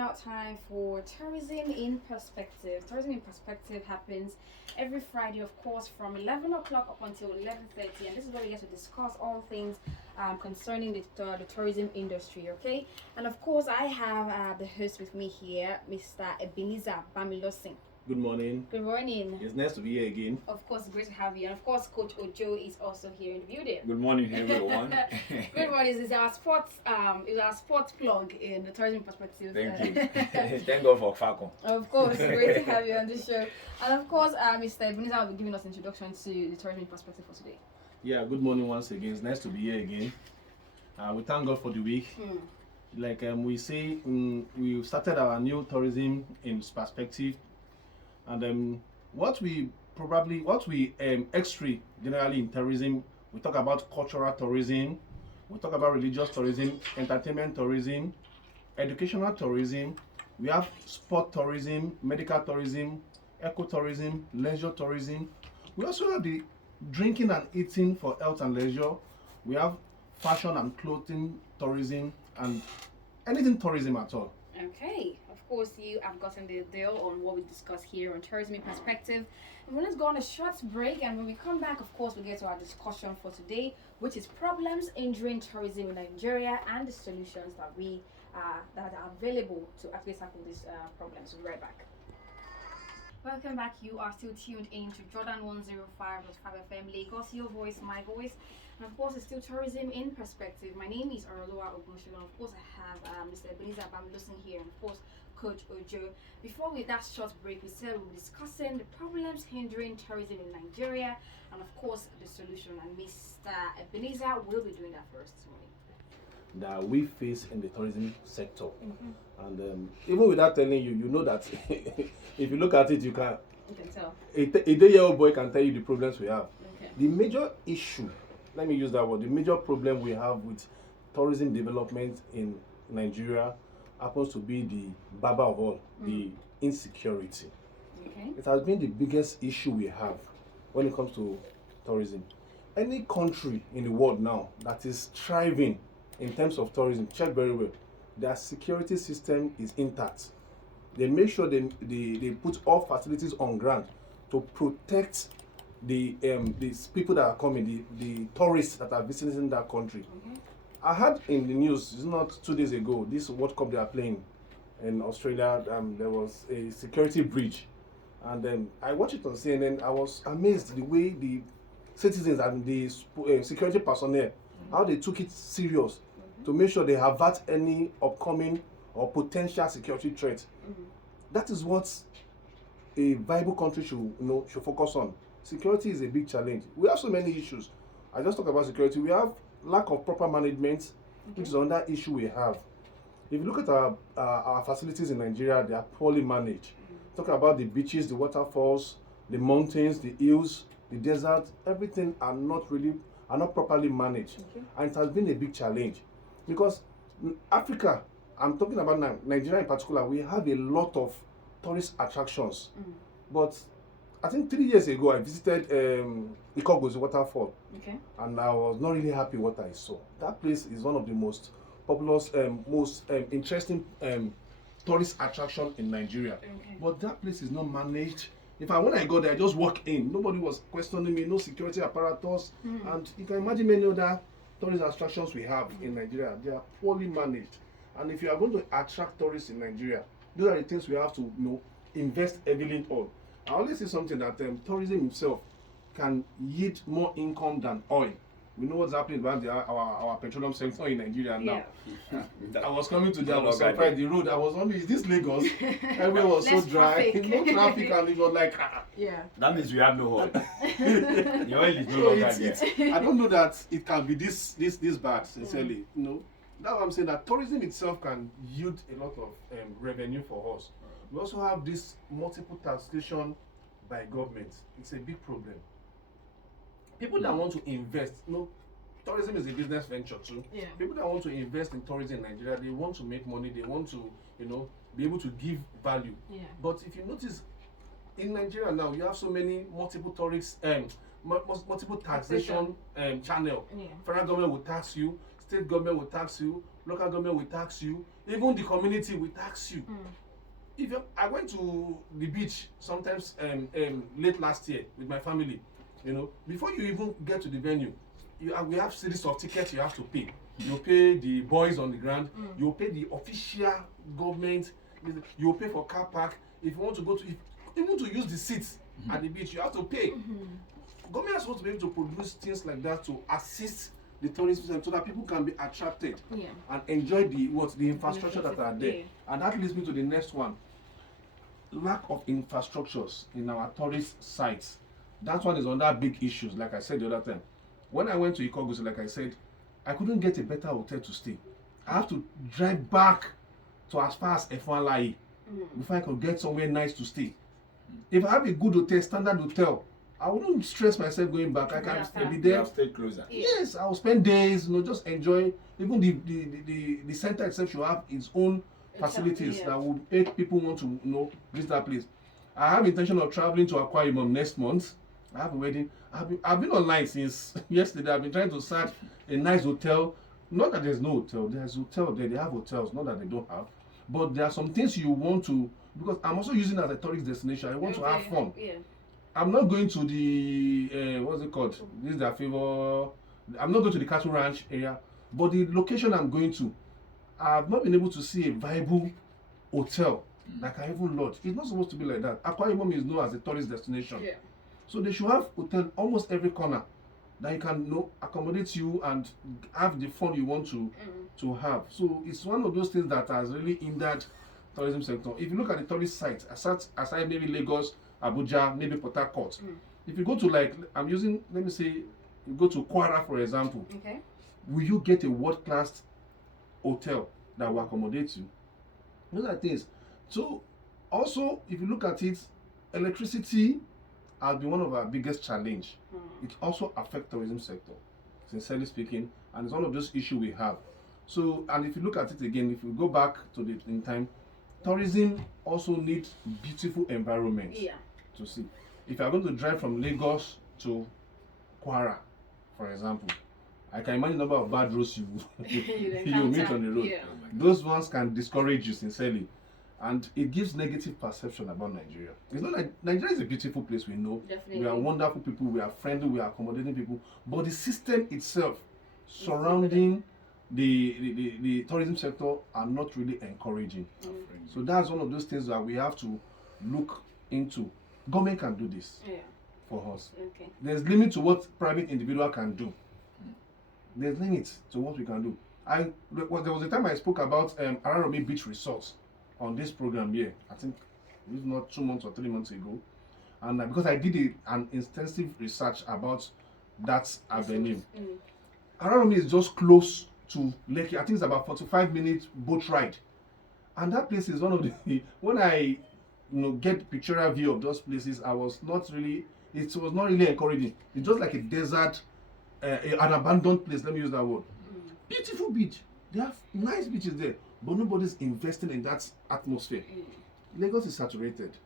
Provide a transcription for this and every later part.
now time for Tourism in Perspective. Tourism in Perspective happens every Friday, of course, from 11 o'clock up until 11:30, and this is where we get to discuss all things concerning the tourism industry, okay? And of course, I have the host with me here, Mr. Ebenezer Bamilosin. Good morning. Good morning. It's nice to be here again. Of course, great to have you. And of course, Coach Ojo is also here in the building. Good morning, everyone. Good morning. This is our sports plug in the tourism perspective. Thank you. Thank God for Falcon. Of course, great to have you on the show. And of course, Mr. Ebenezer will be giving us introduction to the tourism perspective for today. Yeah, good morning once again. It's nice to be here again. We thank God for the week. Like we say, we started our new tourism in perspective, and what we extra generally in tourism, we talk about cultural tourism, we talk about religious tourism, entertainment tourism, educational tourism. We have sport tourism, medical tourism, ecotourism, leisure tourism. We also have the drinking and eating for health and leisure. We have fashion and clothing tourism and anything tourism at all. Okay, of course, you have gotten the deal on what we discuss here on Tourism in Perspective. And let's go on a short break, and when we come back, of course, we get to our discussion for today, which is problems hindering tourism in Nigeria and the solutions that are available to actually tackle these problems. We'll be right back. Welcome back. You are still tuned in to Jordan 105.5 FM Lagos, your voice, my voice. And of course, it's still Tourism in Perspective. My name is Oroloa Ogunshula. Of course, I have Mr. Ebenezer Bamilosin here, and of course, Coach Ojo. Before that short break, we said we were discussing the problems hindering tourism in Nigeria and, of course, the solution. And Mr. Ebenezer will be doing that for us this morning. That we face in the tourism sector. And even without telling you, you know that if you look at it, you can tell. A 10-year-old boy can tell you the problems we have. Okay. The major issue, let me use that word, the major problem we have with tourism development in Nigeria happens to be the baba of all, the insecurity. Okay. It has been the biggest issue we have when it comes to tourism. Any country in the world now that is thriving in terms of tourism, check very well, their security system is intact. They make sure they put all facilities on ground to protect the these people that are coming, the tourists that are visiting that country. I heard in the news, it's not 2 days ago, this World Cup they are playing in Australia, there was a security breach. And I watched it on CNN. I was amazed the way the citizens and the security personnel, how they took it serious to make sure they avert any upcoming or potential security threat. That is what a viable country should focus on. Security is a big challenge. We have so many issues. I just talk about security. We have lack of proper management, which is another issue we have. If you look at our facilities in Nigeria, they are poorly managed. Talk about the beaches, the waterfalls, the mountains, the hills, the desert. Everything are not properly managed, and it has been a big challenge because Africa, I'm talking about Nigeria in particular, we have a lot of tourist attractions. But I think 3 years ago, I visited Ikogosi waterfall, and I was not really happy what I saw. That place is one of the most populous, most interesting tourist attraction in Nigeria. But that place is not managed. When I go there, I just walk in. Nobody was questioning me, no security apparatus. And you can imagine many other tourist attractions we have in Nigeria. They are poorly managed. And if you are going to attract tourists in Nigeria, those are the things we have to invest heavily on. I always say something that tourism itself can yield more income than oil. We know what's happening about our petroleum sector in Nigeria now. I was coming today, I was surprised. The road, I was wondering, is this Lagos? Everywhere was so dry, no traffic, and it was like, That means we have no oil. The oil is no longer there. I don't know that it can be this bad, sincerely. That's why I'm saying that tourism itself can yield a lot of revenue for us. We also have this multiple taxation by government. It's a big problem. People that want to invest, tourism is a business venture too. People that want to invest in tourism in Nigeria, they want to make money, they want to, be able to give value. But if you notice, in Nigeria now, you have so many multiple multiple taxation channel. Federal government will tax you, state government will tax you, local government will tax you, Even the community will tax you. I went to the beach sometimes late last year with my family. You know, before you even get to the venue, we have series of tickets you have to pay. You pay the boys on the ground. You pay the official government. You pay for car park. If you want to go to, even to use the seats at the beach, you have to pay. Government is supposed to be able to produce things like that to assist the tourism system so that people can be attracted and enjoy the infrastructure that are there. And that leads me to the next one. Lack of infrastructures in our tourist sites. That one is under big issues, like I said the other time. When I went to Ikogosi, like I said, I couldn't get a better hotel to stay. I have to drive back to as far as Efuanlayi before I could get somewhere nice to stay. If I have a good hotel, standard hotel, I wouldn't stress myself going back. I can be there. Stay closer. Yes, I will spend days, just enjoy. Even the center itself should have its own facilities that would make people want to visit that place. I have intention of traveling to Akwa Ibom next month. I have a wedding. I've been online since yesterday. I've been trying to search a nice hotel. Not that there's no hotel. There's hotel there. They have hotels. Not that they don't have. But there are some things you want to, because I'm also using it as a tourist destination. I want to have fun. I'm not going to the what's it called? This is their favor. I'm not going to the Cattle Ranch area, but the location I'm going to, I've not been able to see a viable hotel that can even lodge. It's not supposed to be like that. Akwa Ibom is known as a tourist destination. So they should have hotel almost every corner that you can accommodate you and have the fun you want to have. So it's one of those things that has really hindered tourism sector. If you look at the tourist sites, aside maybe Lagos, Abuja, maybe Port Harcourt. If you go to let me say, you go to Kwara, for example. Will you get a world-class hotel that will accommodate you? Those are things. So also, if you look at it, electricity has been one of our biggest challenge. It also affects tourism sector, sincerely speaking, and it's one of those issues we have. So, and if you look at it again, if you go back to in time, tourism also needs beautiful environments to see. If you are going to drive from Lagos to Kwara, for example, I can imagine the number of bad roads you meet on the road. Those ones can discourage you sincerely. And it gives negative perception about Nigeria. It's not like Nigeria is a beautiful place, we know. Definitely. We are wonderful people, we are friendly, we are accommodating people. But the system itself surrounding the tourism sector are not really encouraging. So that's one of those things that we have to look into. Government can do this for us. There's limit to what private individual can do. There's limits to what we can do. There was a time I spoke about Araromi Beach Resorts on this program here. I think it was not 2 months or 3 months ago. And because I did an extensive research about that avenue. Araromi is just close to Lekki. I think it's about 45-minute boat ride. And that place is one of the, when I get pictorial view of those places, it was not really encouraging. It's just like a desert, an abandoned place, let me use that word. Beautiful beach. They have nice beaches there, but nobody's investing in that atmosphere. Lagos is saturated.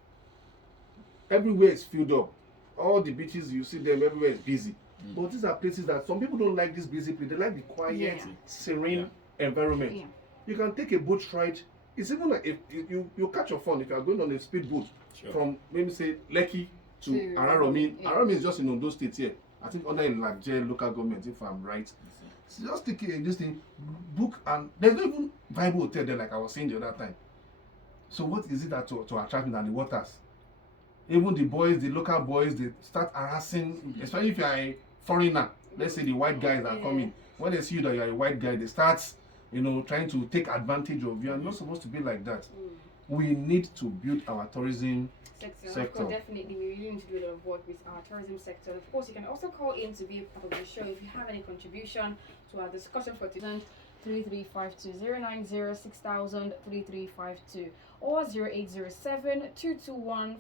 Everywhere is filled up. All the beaches, you see them, everywhere is busy. But these are places that some people don't like this busy place. They like the quiet, serene environment. You can take a boat ride. It's even like if you catch your fun if you are going on a speedboat from maybe say Lekki to Araromi. Araromi is just in Ondo State here. I think under Ilajẹ local government, if I'm right. So just take this thing, book, and there's no even viable hotel there like I was saying the other time. So what is it that to attract me than the waters? Even the boys, the local boys, they start harassing, especially if you are a foreigner. Let's say the white guys are coming. When they see you that you are a white guy, they start, trying to take advantage of you. You're not supposed to be like that. We need to build our tourism sector. Of course, definitely, we really need to do a lot of work with our tourism sector. Of course, you can also call in to be a part of the show if you have any contribution to our discussion for today. 3352-090-6000-3352 or 0807-221-4389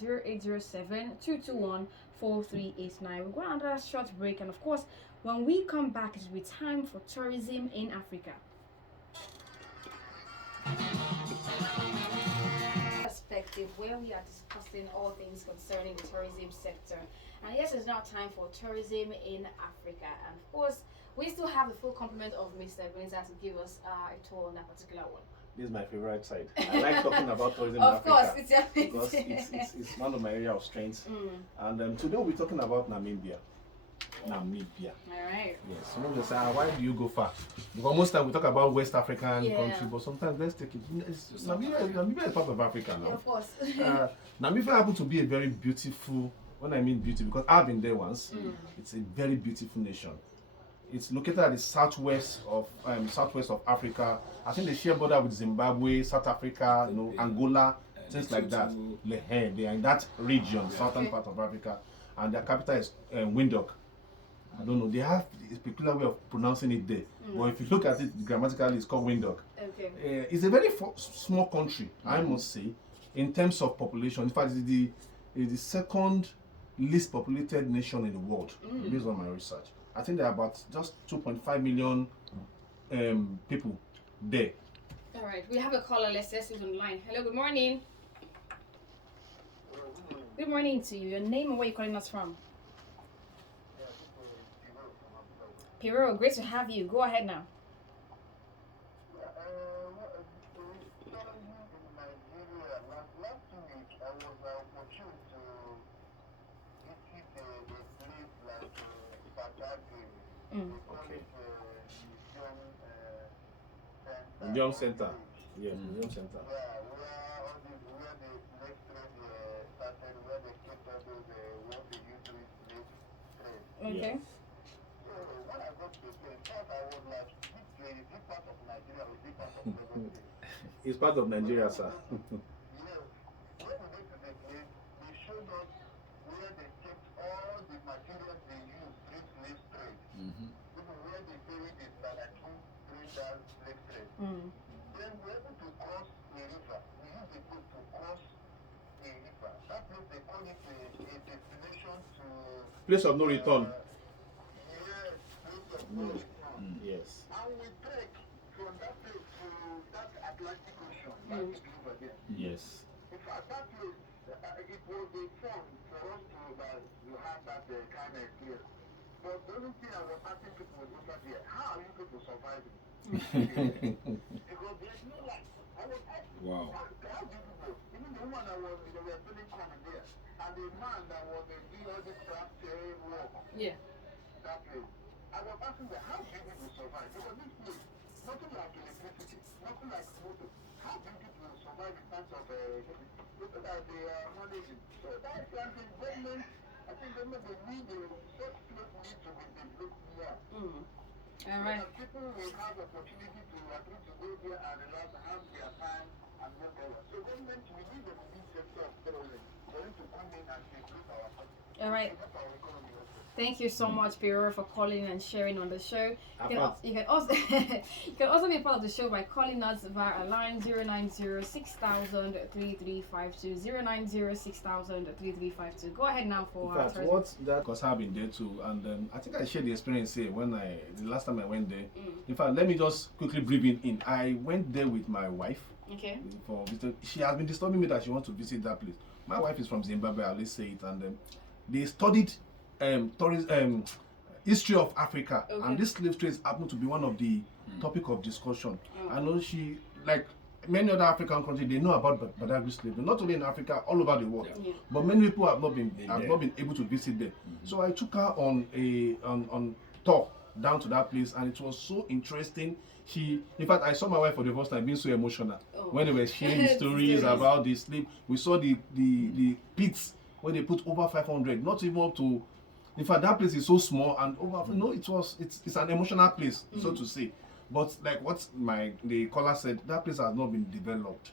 0807-221-4389. We're going under a short break, and of course when we come back it will be time for tourism in Africa. Perspective, where we are discussing all things concerning the tourism sector. And yes, it's now time for tourism in Africa. And of course, We still have the full complement of Mr. Ebenezer to give us a tour on that particular one. This is my favorite side. I like talking about tourism in Of Africa. course, it's your Because it's one of my area of strength. And today we'll be talking about Namibia. Namibia. All right. Yes. Someone will say, why do you go far? Because most time we talk about West African Yeah. country, but sometimes let's take it. Namibia is part of Africa now. Yeah, of course. Namibia happens to be a very beautiful. When I mean beauty, because I've been there once. It's a very beautiful nation. It's located at the southwest of Africa. I think they share border with Zimbabwe, South Africa, Angola, things like that. They are in that region, southern part of Africa, and their capital is Windhoek. I don't know. They have a peculiar way of pronouncing it there. But if you look at it grammatically, it's called Windhoek. Okay. It's a very small country, I must say, in terms of population. In fact, it's the second least populated nation in the world, based on my research. I think there are about just 2.5 million people there. All right. We have a caller. Let's see who's on the line. Hello. Good morning. Good morning to you. Your name and where you're calling us from? Piero, great to have you. Go ahead now. Okay. Museum Center. Yeah, Museum Center. Okay. It's part of Nigeria, sir. Then we're able to cross a river. We use the boat to cross a river. That means they call it a destination to... Place of no return. Yes, place of no return. Yes. And we trek from that place to that Atlantic Ocean, that big river there. Yes. In fact, that place, it was a fun for us to have that kind of experience. But the only thing I was asking people over there, how are you people surviving? Because there's no light. I was asking, Wow. how do you go? Even the woman that was, they were selling corn there, and the man that was doing all this craft work, Yeah. that place. I was asking them, how do you people survive? Because this place, nothing like electricity, nothing like motor. How do you people survive in terms of that they are managing? So that's why the government, I think government, they need such place need to be developed more. All right. So that people will have opportunity to at least to go there and relax, have their time and go forward. So government, we need the main sector of tourism for them to come in and develop our country. All right. Develop our economy also. Thank you so much, Piero, for calling and sharing on the show. You Apart- can also you can also be part of the show by calling us via a line 090-6000-3352 090-6000-3352. Go ahead now for In fact, what that because I've been there too, and I think I shared the experience here when the last time I went there. In fact, let me just quickly brief it in. I went there with my wife Okay. for visit. She has been disturbing me that she wants to visit that place. My wife is from Zimbabwe. I'll let's say it, and they studied history of Africa, Okay. and this slave trade happened to be one of the topic of discussion. Oh. I know she like many other African countries, they know about Badagry slavery, not only in Africa, all over the world. Yeah. But many people have not been there. able to visit there. So I took her on a on tour down to that place, and it was so interesting. In fact, I saw my wife for the first time being so emotional Oh. when they were sharing the stories about the slave. We saw the pits where they put over 500, not even up to. In fact, that place is so small and over. No, it's an emotional place, so to say. But like what the caller said, that place has not been developed,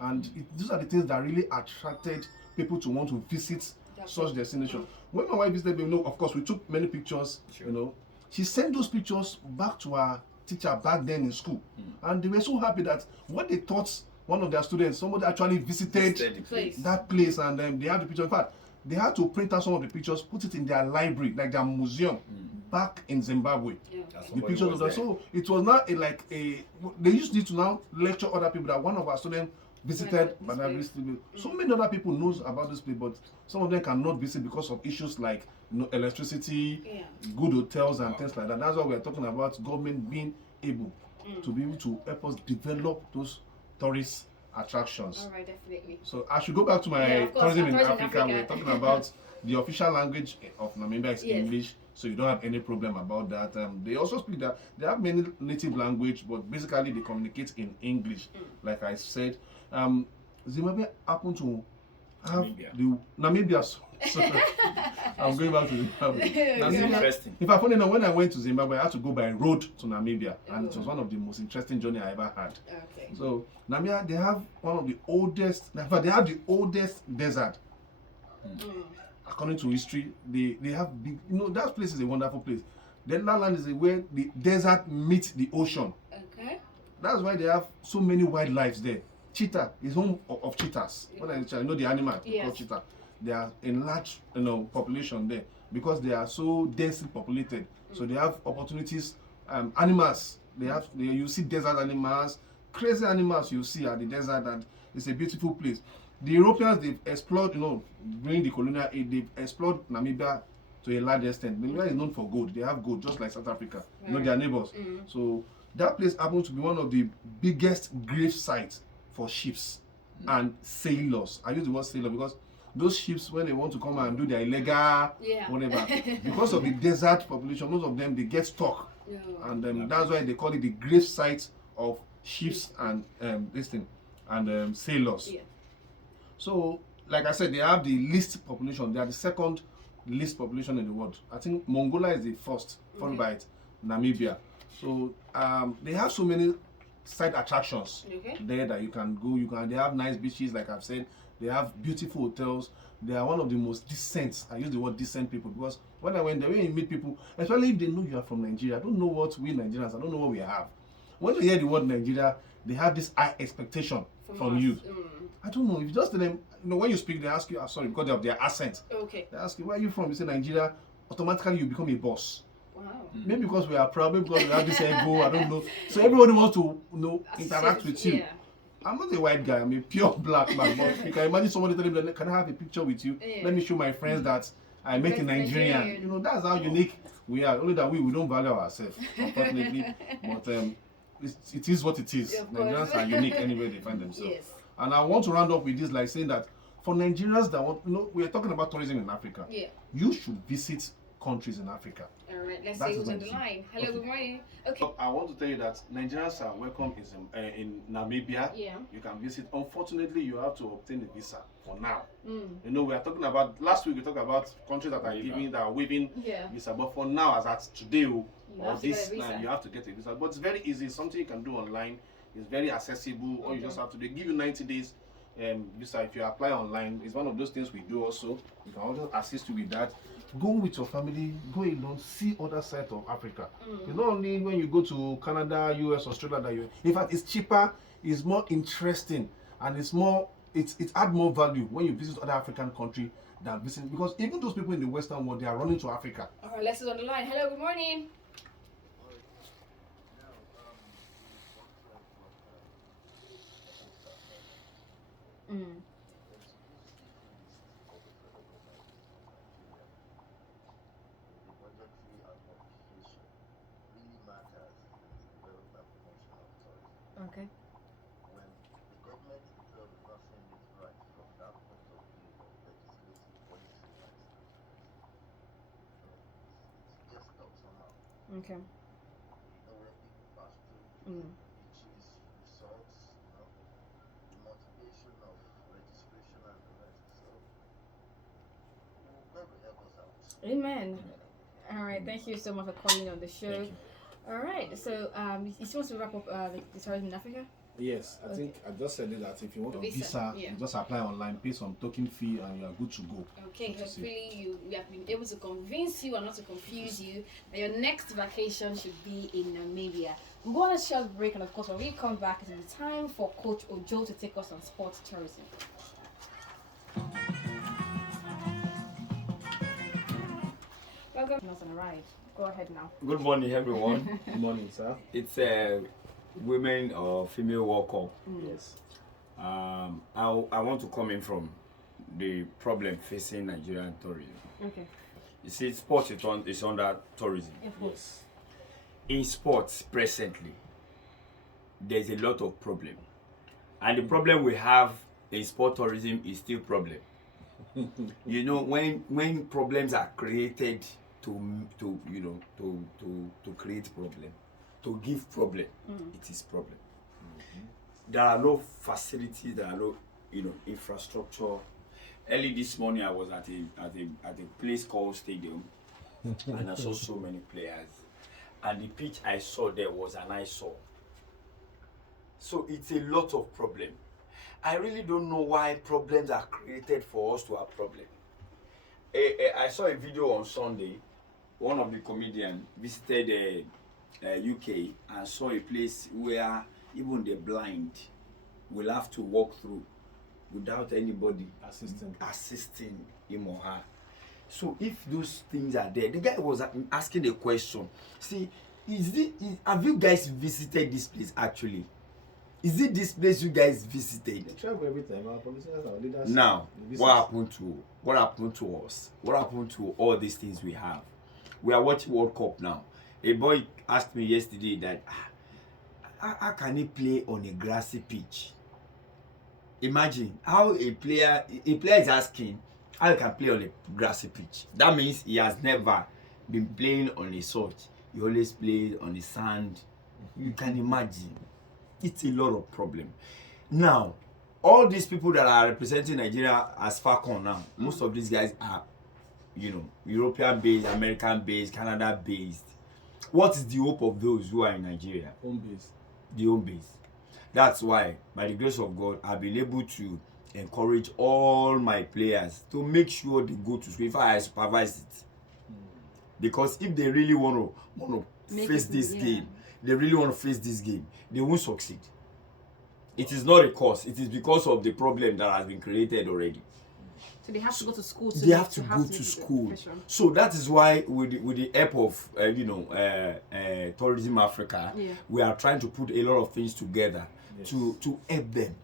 and these are the things that really attracted people to want to visit such destination. When my wife visited, of course, we took many pictures. Sure. She sent those pictures back to her teacher back then in school, and they were so happy that what they taught one of their students, somebody actually visited Place. that place, and they had the picture. In fact, they had to print out some of the pictures, put it in their library, like their museum, back in Zimbabwe. Yeah. That's The Somebody pictures was of that. there. So it was not they used to now lecture other people that one of our students visited This Badagry place. Studio. So many other people knows about this place, but some of them cannot visit because of issues like electricity, Yeah. good hotels and things like that. That's why we're talking about government being able Mm. to be able to help us develop those tourist attractions. All right, definitely. So I should go back to my Yeah, of course, tourism in tourism in Africa. Africa. We're talking about the official language of Namibia is Yes. English, so you don't have any problem about that. They also speak that they have many native language, but basically they communicate in English. Like I said, Zimbabwe happened to have Namibia. Namibia. Sorry. I'm going back to Zimbabwe. Okay. Namibia. Interesting. In fact, funny enough, when I went to Zimbabwe, I had to go by road to Namibia, and it was Oh. one of the most interesting journey I ever had. Okay. So Namibia, they have one of the oldest. In fact, they have the oldest desert. Mm. According to history, they have big. That place is a wonderful place. That land is where the desert meets the ocean. Okay. That's why they have so many wildlife there. Cheetah is home of cheetahs. When I the animal Yes. called cheetah. They are in large population there because they are so densely populated. So they have opportunities. Animals. You see desert animals, crazy animals you see at the desert, and it's a beautiful place. The Europeans, they've explored, during the colonial age, they've explored Namibia to a large extent. Namibia is known for gold. They have gold just like South Africa. Their neighbors. So that place happens to be one of the biggest grave sites for ships and sailors. I use the word sailor because those ships, when they want to come and do their illegal Yeah. whatever, because of the desert population, most of them, they get stuck. No. And that's why they call it the grave site of ships and sailors. Yeah. So, like I said, they have the least population. They are the second least population in the world. I think Mongolia is the first, followed by Namibia. So they have so many side attractions Okay. there that you can go. They have nice beaches, like I've said. They have beautiful hotels. They are one of the most decent. I use the word decent people because when I went there, when you meet people, especially if they know you are from Nigeria, I don't know what we Nigerians, I don't know what we have. When they hear the word Nigeria, they have this high expectation from us. you. Mm. I don't know. If you just tell them, when you speak, they ask you, sorry, because of their accent. Okay. They ask you, where are you from? You say Nigeria. Automatically, you become a boss. Wow. Maybe because we are proud, maybe because we have this ego, I don't know. So everybody wants to, interact with you. Yeah. I'm not a white guy. I'm a pure black man. But you can imagine somebody telling me, "Can I have a picture with you? Yeah. Let me show my friends that I make a Nigerian." Nigerian. That's how unique we are. Only that we don't value ourselves, unfortunately. But it is what it is. Yeah, of course. Nigerians are unique anywhere they find themselves. Yes. And I want to round up with this, like saying that for Nigerians that want, we are talking about tourism in Africa. Yeah. You should visit countries in Africa. All right. Let's That see is who's my on the decision. line. Hello. Okay. Good morning. Okay. I want to tell you that Nigerians are welcome in Namibia. Yeah. You can visit. Unfortunately, you have to obtain a visa for now. Mm. We are talking about last week. We talked about countries that are waiving Yeah. visa, but for now, as at today, You or have to get this a visa. time, you have to get a visa. But it's very easy. It's something you can do online. It's very accessible. All you just have to do, they give you 90 days visa if you apply online. It's one of those things we do also. We can also assist you with that. Go with your family, go alone, see other side of Africa. It's not only when you go to Canada, US, Australia that you. In fact, it's cheaper, it's more interesting, and it adds more value when you visit other African country than visiting, because even those people in the Western world, they are running to Africa. All right. Let's see on the line. Hello. Good morning. Mm. Okay. When the government itself is not seeing it right from that point of view of legislative policy and it's just stuck somehow. Okay. When people pass through Mm. beaches, resorts, the motivation of registration and the rest. So God will help us out. Amen. All right. Thank you so much for calling on the show. All right. So, you still want to wrap up the tourism in Africa? Yes, I think I just said it that if you want a Visa, visa, yeah. you just apply online, pay some token fee, and you are good to go. Okay, So to say. hopefully we have been able to convince you and not to confuse you that your next vacation should be in Namibia. We'll go on a short break, and of course, when we come back, it will be time for Coach Ojo to take us on sports tourism. Welcome. Not on a ride. Go ahead now. Good morning, everyone. Good morning, sir. It's a women or female World Cup. Yes. I want to come in from the problem facing Nigerian tourism. Okay. You see, sports is under tourism. Of course. In sports presently, there's a lot of problem, and the problem we have in sport tourism is still problem. You know, when problems are created to create problem, to give problem, it is problem. There are no facilities, there are no infrastructure. Early this morning, I was at a place called Stadium, and I saw so many players. And the pitch I saw there was an eyesore. So it's a lot of problem. I really don't know why problems are created for us to have problem. I saw a video on Sunday. One of the comedians visited UK and saw a place where even the blind will have to walk through without anybody assisting him or her. So if those things are there, the guy was asking a question. See, have you guys visited this place actually? Is it this place you guys visited? They travel every time. Our politicians, our leaders. Now, what happened to us? What happened to all these things we have? We are watching World Cup now. A boy asked me yesterday that how can he play on a grassy pitch? Imagine how a player is asking how he can play on a grassy pitch. That means he has never been playing on a salt. He always played on the sand. You can imagine. It's a lot of problem. Now, all these people that are representing Nigeria as Falcon now, most of these guys are, European based, American based, Canada based. What is the hope of those who are in Nigeria? Home base. The home base. That's why, by the grace of God, I've been able to encourage all my players to make sure they go to school. If I supervise it, because if they really want to face this game, they really want to face this game, they won't succeed. It is not a cause. It is because of the problem that has been created already. So they have to go to school. They have to go to school. So that is why, with the help of Tourism Africa, we are trying to put a lot of things together to help them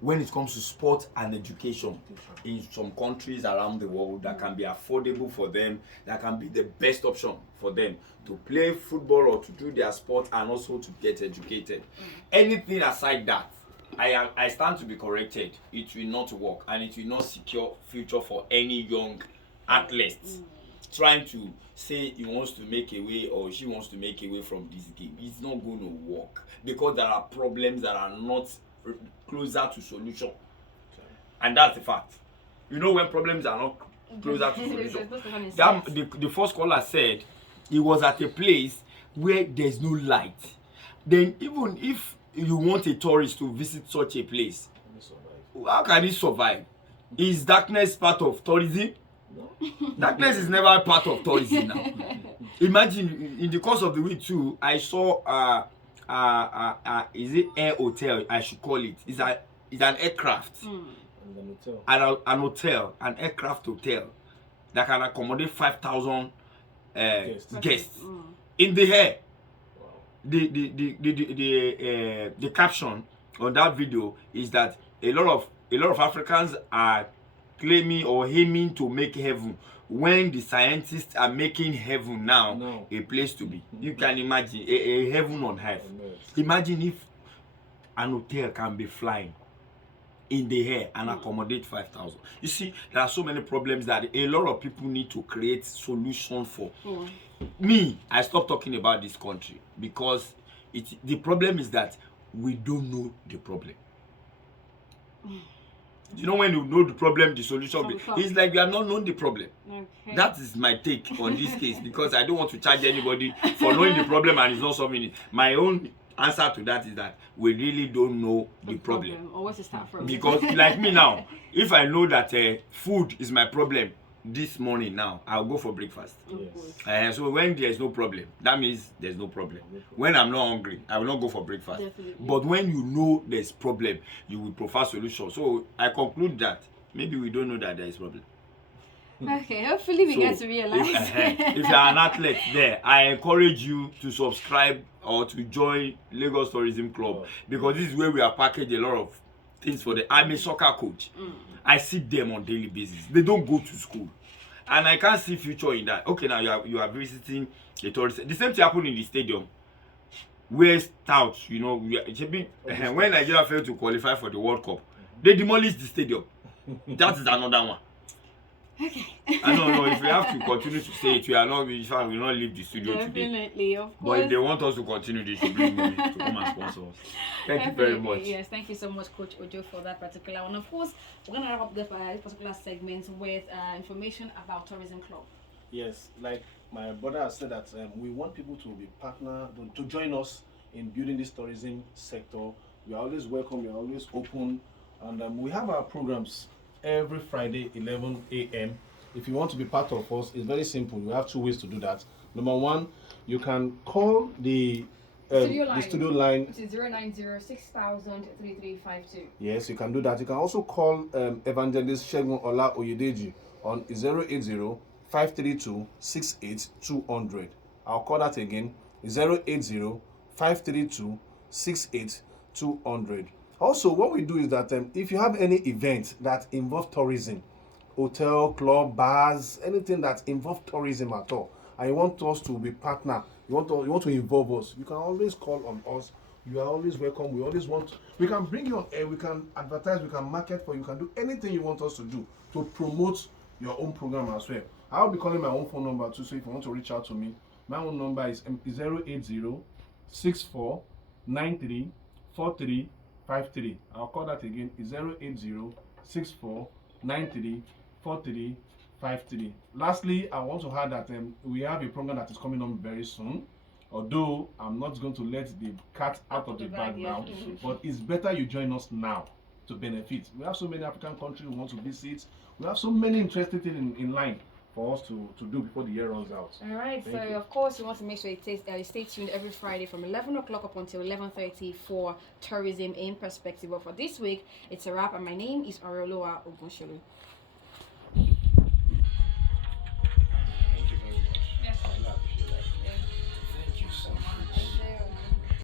when it comes to sport and education in some countries around the world that can be affordable for them, that can be the best option for them to play football or to do their sport and also to get educated. Anything aside that, I stand to be corrected. It will not work, and it will not secure future for any young athlete trying to say he wants to make a way or she wants to make a way from this game. It's not going to work because there are problems that are not closer to solution, and that's the fact. When problems are not closer to solution. The first caller said he was at a place where there's no light. Then even if you want a tourist to visit such a place, how can he survive? Is darkness part of tourism? No. Darkness is never part of tourism now. Imagine in the course of the week too, I saw is it air hotel? I should call it. It's an aircraft. An hotel, an aircraft hotel that can accommodate 5,000 guests in the air. The caption on that video is that a lot of Africans are claiming or aiming to make heaven when the scientists are making heaven now a place to be. You can imagine a heaven on earth. Imagine if an hotel can be flying in the air and accommodate 5,000. You see, there are so many problems that a lot of people need to create solutions for. Me, I stopped talking about this country because the problem is that we don't know the problem. When you know the problem, the solution, it's like we have not known the problem. Okay. That is my take on this case because I don't want to charge anybody for knowing the problem and it's not solving it. My own answer to that is that we really don't know the problem. Or where to start from. Because like me now, if I know that food is my problem this morning now, I'll go for breakfast. Yes. So when there's no problem, that means there's no problem. When I'm not hungry, I will not go for breakfast. Definitely. But when you know there's problem, you will prefer solution. So I conclude that maybe we don't know that there is problem. Okay, hopefully we get to If, realize. if you're an athlete there, I encourage you to subscribe or to join Lagos Tourism Club, because this is where we are packaged a lot of things for the. I'm a soccer coach. I see them on daily basis. They don't go to school, and I can't see future in that. Okay, now you are visiting the tourist. The same thing happened in the stadium. Where Stout, you know, when Nigeria failed to qualify for the World Cup, they demolished the stadium. That is another one. Okay. I don't know if we have to continue to say it, we will not leave the studio today. Definitely, of course. But if they want us to continue, they should bring me to come and sponsor us. Thank you very much. Yes, thank you so much, Coach Ojo, for that particular one. Of course, we're going to wrap up this particular segment with information about Tourism Club. Yes, like my brother has said that we want people to be partner to join us in building this tourism sector. We are always welcome. We are always open, and we have our programs every Friday 11 a.m. If you want to be part of us, it's very simple. You have two ways to do that. Number one, you can call the studio line, which is 090-6000-3352. Yes, you can do that. You can also call Evangelist Shegun Ola Oyedeji on 080-532-68200. I'll call that again, 080-532-68200. Also, what we do is that if you have any event that involves tourism, hotel, club, bars, anything that involves tourism at all, and you want us to be partner, you want to involve us, you can always call on us. You are always welcome. We can bring you on air, we can advertise, we can market for you, can do anything you want us to do to promote your own program as well. I'll be calling my own phone number too, so if you want to reach out to me, my own number is 080-6493-4353. I'll call that again, 080-6493-4353. Lastly, I want to add that we have a program that is coming on very soon. Although I'm not going to let the cat out of the bag now, but it's better you join us now to benefit. We have so many African countries we want to visit. We have so many interesting things in line for us to do before the year runs out. All right, Thank you. of course, you want to make sure you stay tuned every Friday from 11 o'clock up until 11:30 for Tourism in Perspective. But for this week, it's a wrap, and my name is Areoloa Ogunsholu.